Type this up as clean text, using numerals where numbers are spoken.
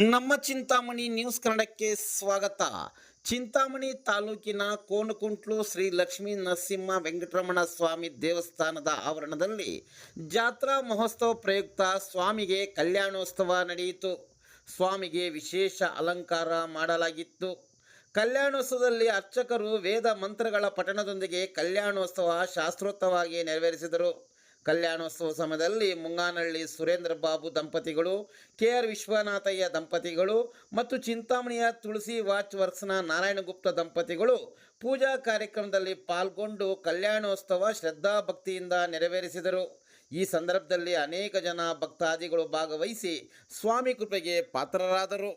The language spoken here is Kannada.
ನಮ್ಮ ಚಿಂತಾಮಣಿ ನ್ಯೂಸ್ ಕನ್ನಡಕ್ಕೆ ಸ್ವಾಗತ. ಚಿಂತಾಮಣಿ ತಾಲೂಕಿನ ಕೋನಕುಂಟ್ಲು ಶ್ರೀ ಲಕ್ಷ್ಮೀ ನರಸಿಂಹ ವೆಂಕಟರಮಣ ಸ್ವಾಮಿ ದೇವಸ್ಥಾನದ ಆವರಣದಲ್ಲಿ ಜಾತ್ರಾ ಮಹೋತ್ಸವ ಪ್ರಯುಕ್ತ ಸ್ವಾಮಿಗೆ ಕಲ್ಯಾಣೋತ್ಸವ ನಡೆಯಿತು. ಸ್ವಾಮಿಗೆ ವಿಶೇಷ ಅಲಂಕಾರ ಮಾಡಲಾಗಿತ್ತು. ಕಲ್ಯಾಣೋತ್ಸವದಲ್ಲಿ ಅರ್ಚಕರು ವೇದ ಮಂತ್ರಗಳ ಪಠಣದೊಂದಿಗೆ ಕಲ್ಯಾಣೋತ್ಸವ ಶಾಸ್ತ್ರೋಕ್ತವಾಗಿ ನೆರವೇರಿಸಿದರು. ಕಲ್ಯಾಣೋತ್ಸವ ಸಮಯದಲ್ಲಿ ಮುಂಗಾನಹಳ್ಳಿ ಸುರೇಂದ್ರ ಬಾಬು ದಂಪತಿಗಳು, ಕೆಆರ್ ವಿಶ್ವನಾಥಯ್ಯ ದಂಪತಿಗಳು ಮತ್ತು ಚಿಂತಾಮಣಿಯ ತುಳಸಿ ವಾಚ್ ವರ್ಕ್ಸ್ನ ನಾರಾಯಣಗುಪ್ತ ದಂಪತಿಗಳು ಪೂಜಾ ಕಾರ್ಯಕ್ರಮದಲ್ಲಿ ಪಾಲ್ಗೊಂಡು ಕಲ್ಯಾಣೋತ್ಸವ ಶ್ರದ್ಧಾಭಕ್ತಿಯಿಂದ ನೆರವೇರಿಸಿದರು. ಈ ಸಂದರ್ಭದಲ್ಲಿ ಅನೇಕ ಜನ ಭಕ್ತಾದಿಗಳು ಭಾಗವಹಿಸಿ ಸ್ವಾಮಿ ಕೃಪೆಗೆ ಪಾತ್ರರಾದರು.